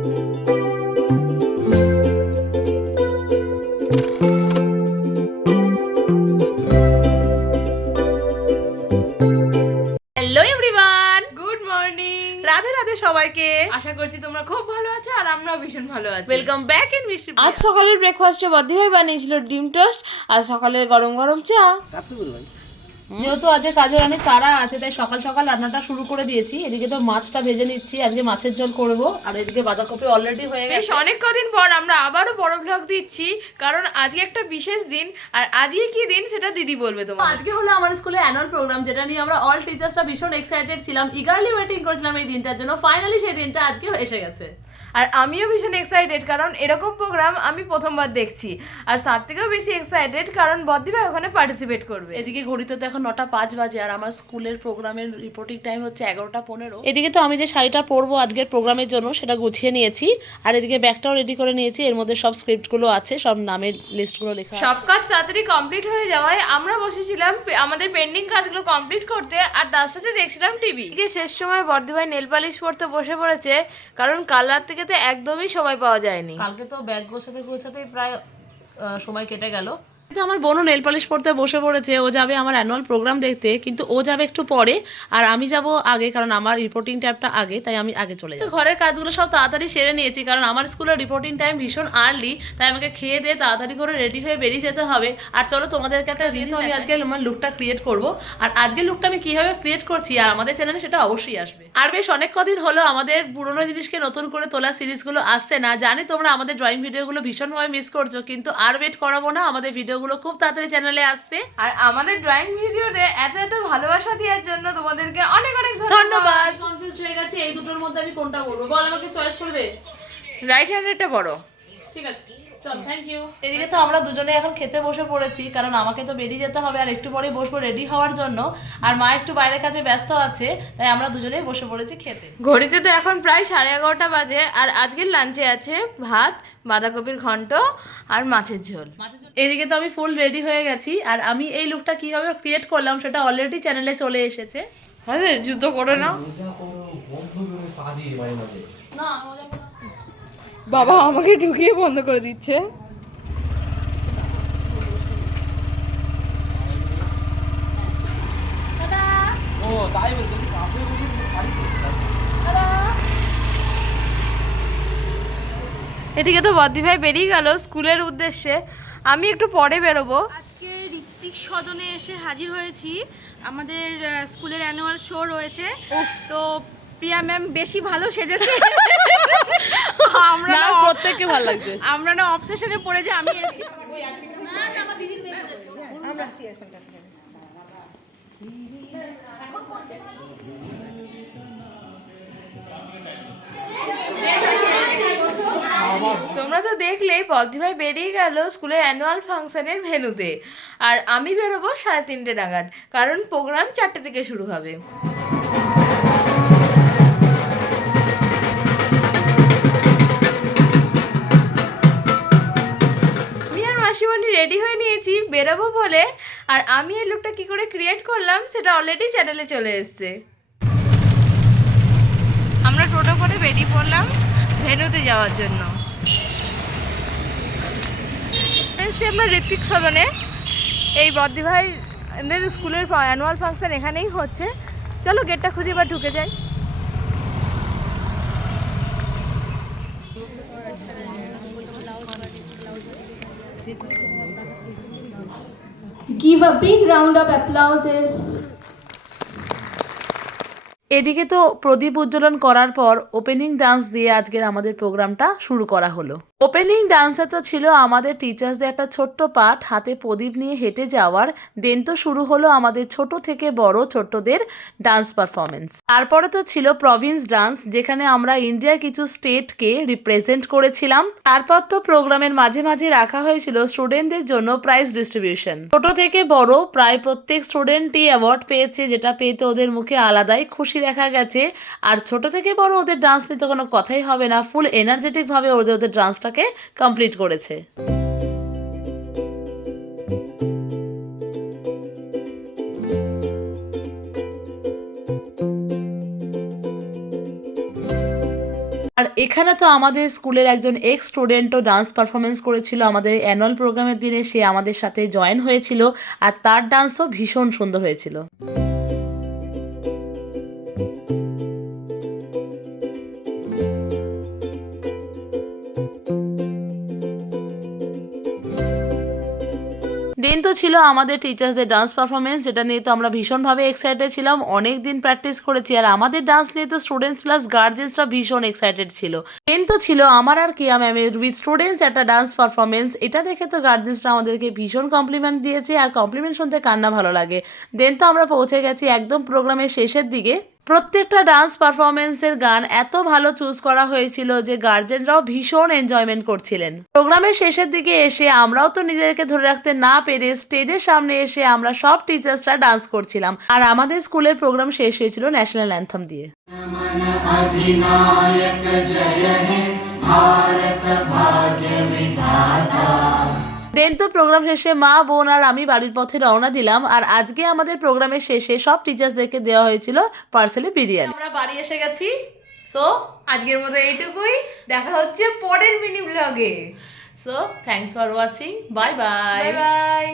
Hello everyone, good morning. Radhe Radhe সবাইকে। আশা করছি তোমরা খুব ভালো আছো আর আমরাও ভীষণ ভালো আছি। ওয়েলকাম ব্যাক ইন মিষ্টি। আজ সকালের ব্রেকফাস্টে বদ্দিভাই বানিয়েছিল ডিম টোস্ট আর সকালের গরম গরম চা। যেহেতু আজকে কাজের অনেক তাড়া আছে তাই সকাল সকাল রান্নাটা শুরু করে দিয়েছি। এদিকে তো মাছটা ভেজে নিচ্ছি, আজকে মাছের ঝোল করব। আর এদিকে বাঁধাকপি অলরেডি হয়ে বেশ গেছে। অনেক কদিন পর আমরা আবারও বড় ব্লগ দিচ্ছি, কারণ আজকে একটা বিশেষ দিন। আর আজকে কি দিন সেটা দিদি বলবে তোমার। আজকে হলো আমার স্কুলে অ্যানুয়াল প্রোগ্রাম, যেটা নিয়ে আমরা অল টিচার্সরা ভীষণ এক্সাইটেড ছিলাম, ইগারলি ওয়েটিং করেছিলাম এই দিনটার জন্য। ফাইনালি সেই দিনটা আজকে এসে গেছে। আর আমিও ভীষণ এক্সাইটেড, কারণ এরকম প্রোগ্রাম আমি প্রথমবার দেখছি। আর তার থেকেও বেশি এক্সাইটেড কারণ বদ্দিভাই ওখানে পার্টিসিপেট করবে। এদিকে ঘড়িতে তো এখন 9:05 বাজে আর আমার স্কুলের প্রোগ্রামের রিপোর্টিং টাইম হচ্ছে 11:15। এদিকে তো আমি যে শাড়িটা পরবো আজকের প্রোগ্রামের জন্য সেটা গুছিয়ে নিয়েছি, আর এদিকে ব্যাগটাও রেডি করে নিয়েছি। এর মধ্যে সব স্ক্রিপ্টগুলো আছে, সব নামের লিস্টগুলো লেখা আছে। সব কাজ তাড়াতাড়ি কমপ্লিট হয়ে যাওয়ায় আমরা বসেছিলাম আমাদের পেন্ডিং কাজগুলো কমপ্লিট করতে, আর তার সাথে দেখছিলাম টিভি। শেষ সময় বর্দিভাই নেল পালিশ পরতে বসে পড়েছে, কারণ কাল রাত থেকে তো একদমই সময় পাওয়া যায়নি। কালকে তো ব্যাগ গোছাতেই প্রায় সময় কেটে গেল। কিন্তু আমার বোনও নেল পালিশ পরতে বসে পড়েছে। ও যাবে আমার অ্যানুয়াল প্রোগ্রাম দেখতে, কিন্তু ও যাবে একটু পরে আর আমি যাব আগে, কারণ আমার রিপোর্টিং টাইমটা আগে, তাই আমি আগে চলে যাই। তো ঘরের কাজগুলো সব তাড়াতাড়ি সেরে নিয়েছি, কারণ আমার স্কুলের রিপোর্টিং টাইম ভীষণ আর্লি, তাই আমাকে খেয়ে দিয়ে তাড়াতাড়ি করে রেডি হয়ে বেরিয়ে যেতে হবে। আর চলো তোমাদেরকে একটা যেহেতু আমি আজকে আমার লুকটা ক্রিয়েট করব, আর আজকের লুকটা আমি কিভাবে ক্রিয়েট করছি আর আমাদের চ্যানেলে সেটা অবশ্যই আসবে। আর বেশ অনেক কদিন হলো আমাদের পুরোনো জিনিসকে নতুন করে তোলা সিরিজগুলো আসছে না। জানি তোমরা আমাদের ড্রয়িং ভিডিওগুলো ভীষণভাবে মিস করছো, কিন্তু আর ওয়েট করাবো না, আমাদের ভিডিওগুলো খুব তাড়াতাড়ি চ্যানেলে আসছে। আর আমাদের ড্রয়িং ভিডিওতে এত এত ভালোবাসা দেওয়ার জন্য তোমাদেরকে অনেক অনেক ধন্যবাদ। কনফিউজ হয়ে গেছে এই দুটোর মধ্যে আমি কোনটা বলবো, বল আমাকে চয়েস করে দে। রাইট হ্যান্ডেডটা বড়। ঠিক আছে, চল, থ্যাংক ইউ। এদিকে তো আমরা দুজনে এখন খেতে বসে পড়েছি, কারণ আমাকে তো বেরিয়ে যেতে হবে আর একটু পরে বসবো রেডি হওয়ার জন্য। আর মা একটু বাইরের কাজে ব্যস্ত আছে, তাই আমরা দুজনেই বসে পড়েছি খেতে। ঘড়িতে তো এখন প্রায় 11:30 বাজে, আর আজকের লাঞ্চে আছে ভাত, বাঁধাকপির ঘন্ট আর মাছের ঝোল। এদিকে তো আমি ফুল রেডি হয়ে গেছি, আর আমি এই লুকটা কিভাবে ক্রিয়েট করলাম সেটা অলরেডি চ্যানেলে চলে এসেছে। হ্যাঁ, যুদ্ধ করে না না বাবা, আমাকে ঢুকিয়ে বন্ধ করে দিচ্ছে। এদিকে তো বদ্দিভাই বেরিয়ে গেল স্কুলের উদ্দেশ্যে, আমি একটু পরে বেরোবো। আজকে ঋত্বিক সদনে এসে হাজির হয়েছি। আমাদের স্কুলের অ্যানুয়াল শো রয়েছে, তো প্রিয়া ম্যাম বেশি ভালো সেজেছে। আমরা না প্রত্যেককে ভালো লাগছে। আমরা না অবসেশনে পড়ে যে আমি এসেছি। না না, আমার দিদির মেয়ে করেছে। আমরা আসছি এখন। তোমরা তো দেখলেই বদ্দিভাই বেরিয়ে গেল স্কুলের অ্যানুয়াল ফাংশনের ভেন্যুতে, আর আমি বেরোবো 3:30 নাগাদ, কারণ প্রোগ্রাম 4টে থেকে শুরু হবে। আমি আর মাসিমণি রেডি হয়ে নিয়েছি বেরোবো বলে, আর আমি এই লুকটা কি করে ক্রিয়েট করলাম সেটা অলরেডি চ্যানেলে চলে এসছে। আমরা টোটো করে বেরিয়ে পড়লাম ভেন্যুতে যাওয়ার জন্য। আমরা ঋত্বিক সদনে, এই বদ্দিভাই এদের স্কুলের অ্যানুয়াল ফাংশন এখানেই হচ্ছে। চলো গেটটা খুঁজে এবার ঢুকে যাই। Give a big round of applauses. এদিকে তো প্রদীপ উজ্জ্বলন করার পর ওপেনিং ডান্স দিয়ে আজকের আমাদের প্রোগ্রামটা শুরু করা হলো। ওপেনিং ডান্সে তো ছিল আমাদের টিচার্সদের একটা ছোট্ট পাঠ, হাতে প্রদীপ নিয়ে হেঁটে যাওয়ার। দেন তো শুরু হলো আমাদের ছোট থেকে বড় ছোটদের ডান্স পারফরমেন্স। তারপরে তো ছিল প্রভিন্স ডান্স, যেখানে আমরা ইন্ডিয়ার কিছু স্টেটকে রিপ্রেজেন্ট করেছিলাম। তারপর তো প্রোগ্রামের মাঝে মাঝে রাখা হয়েছিল স্টুডেন্টদের জন্য প্রাইজ ডিস্ট্রিবিউশন। ছোট থেকে বড় প্রায় প্রত্যেক স্টুডেন্টই অ্যাওয়ার্ড পেয়েছে, যেটা পেতে ওদের মুখে আলাদাই খুশি দেখা গেছে। আর ছোট থেকে বড় ওদের ডান্স নিয়ে তো কোনো কথাই হবে না, ফুল এনার্জেটিক ভাবে ওদের ডান্সটাকে কমপ্লিট করেছে। আর এখানে এখানে তো আমাদের স্কুলের একজন এক্স স্টুডেন্টও ডান্স পারফরমেন্স করেছিল আমাদের অ্যানুয়াল প্রোগ্রামের দিনে, সে আমাদের সাথে জয়েন হয়েছিল আর তার ডান্সও ভীষণ সুন্দর হয়েছিল। দেন তো ছিল আমাদের টিচার্সদের ডান্স পারফরমেন্স, যেটা নিয়ে তো আমরা ভীষণভাবে এক্সাইটেড ছিলাম, অনেক দিন প্র্যাকটিস করেছি আর আমাদের ডান্স নিয়ে তো স্টুডেন্টস প্লাস গার্জেন্সরা ভীষণ এক্সাইটেড ছিল। দেন তো ছিল আমার আর কেয়া ম্যামের উইথ স্টুডেন্টস একটা ডান্স পারফরমেন্স, এটা দেখে তো গার্জেন্সরা আমাদেরকে ভীষণ কমপ্লিমেন্ট দিয়েছে আর কমপ্লিমেন্ট শুনতে কার না ভালো লাগে। দেন তো আমরা পৌঁছে গেছি একদম প্রোগ্রামের শেষের দিকে। প্রত্যেকটা ডান্স পারফরমেন্সের গান এত ভালো চুজ করা হয়েছিল যে গার্জেনরাও ভীষণ এনজয়মেন্ট করছিলেন। প্রোগ্রামের শেষের দিকে এসে আমরাও তো নিজেদেরকে ধরে রাখতে না পেরে স্টেজের সামনে এসে আমরা সব টিচার্সরা ডান্স করছিলাম আর আমাদের স্কুলের প্রোগ্রাম শেষ হয়েছিল ন্যাশনাল অ্যান্থম দিয়ে। দেন তো প্রোগ্রাম শেষে মা, বোন আর আমি বাড়ির পথে রওনা দিলাম আর আজকে আমাদের প্রোগ্রামের শেষে সব টিচার্সদেরকে দেওয়া হয়েছিল পার্সেলে বিরিয়ানি। আমরা বাড়ি এসে গেছি। সো আজকের মতো এইটুকুই, দেখা হচ্ছে পরের মিনি ব্লগে। So thanks for watching, bye bye. Bye bye.